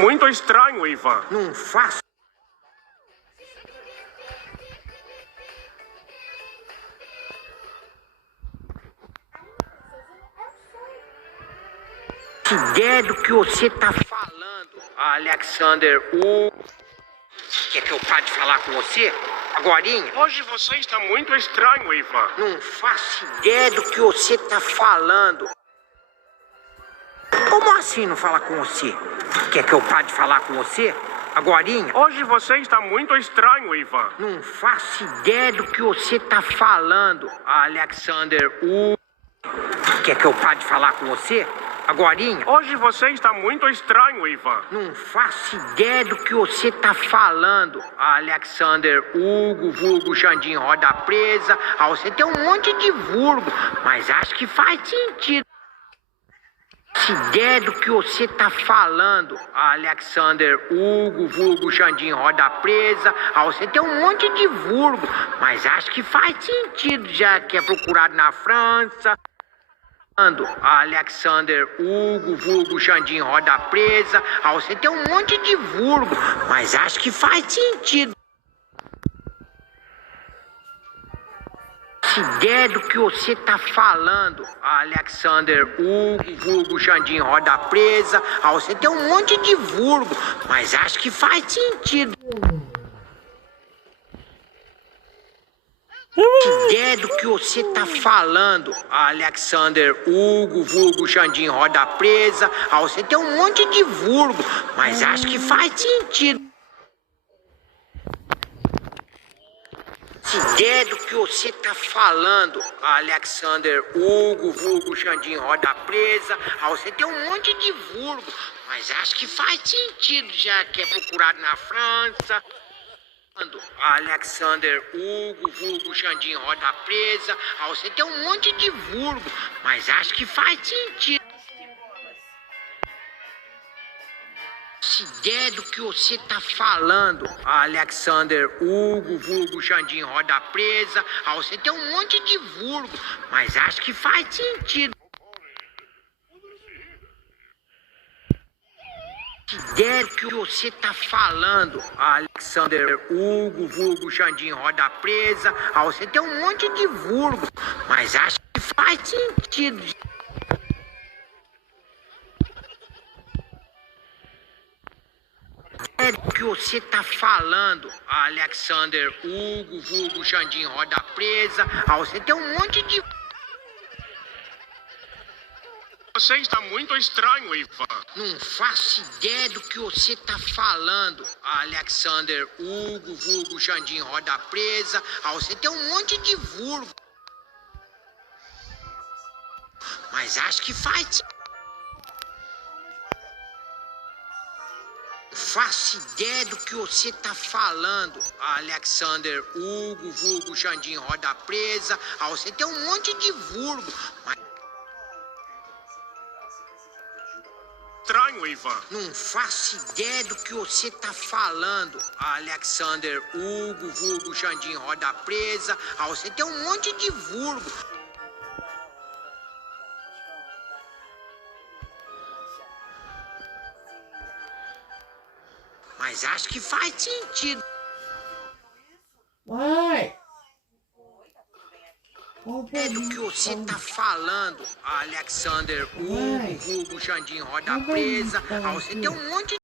Muito estranho, Ivan. Não faço ideia do que você tá falando, Alexander. Quer que eu pare de falar com você? Agorinha? Hoje você está muito estranho, Ivan. Não faço ideia do que você tá falando. Como assim não falar com você? Quer que eu pare de falar com você? Agorinha? Hoje você está muito estranho, Ivan. Não faço ideia do que você tá falando, Alexander. Quer que eu pare de falar com você? Agorinha? Hoje você está muito estranho, Ivan. Não faço ideia do que você tá falando, Alexander. Hugo, vulgo, Xandinho, roda presa. Você tem um monte de vulgo, mas acho que faz sentido. Ideia do que você tá falando, Alexander. Hugo, vulgo, Xandinho, roda presa. Você tem um monte de vulgo, mas acho que faz sentido, já que é procurado na França. Alexander, Hugo, vulgo, Xandinho, roda presa. Você tem um monte de vulgo, mas acho que faz sentido. Ideia do que você tá falando, Alexander. Hugo, vulgo, Xandinho, roda presa. Você tem um monte de vulgo, mas acho que faz sentido. Ideia do que você tá falando, Alexander. Hugo, vulgo, Xandinho, roda presa. Você tem um monte de vulgo, mas acho que faz sentido. Ideia do que você tá falando, Alexander. Hugo, vulgo, Xandinho, roda presa. Você tem um monte de vulgo, mas acho que faz sentido, já que é procurado na França. Alexander, Hugo, vulgo, Xandinho, roda presa. Você tem um monte de vulgo, mas acho que faz sentido. Ideia do que você tá falando, Alexander. Hugo, vulgo, Xandinho, roda presa. Você tem um monte de vulgo, mas acho que faz sentido. Ideia do que você tá falando, Alexander. Hugo, vulgo, Xandinho, roda presa. Você tem um monte de vulgo, mas acho que faz sentido. Ideia do que você tá falando, Alexander. Hugo, vulgo, Xandinho, roda presa. Você tem um monte de... Você está muito estranho, Ivan. Não faço ideia do que você tá falando, Alexander. Hugo, vulgo, Xandinho, roda presa. Você tem um monte de vulgo, mas acho que faz... Não faço ideia do que você tá falando, Alexander. Hugo, vulgo, Xandinho, roda presa. Você tem um monte de vulgo, mas... Estranho, Ivan. Não faço ideia do que você tá falando, Alexander. Hugo, vulgo, Xandinho, roda presa. Você tem um monte de vulgo. Mas acho que faz sentido. Vai! É do que você tá falando, Alexander. Hugo, vulgo, Xandinho, roda presa. Você tem um monte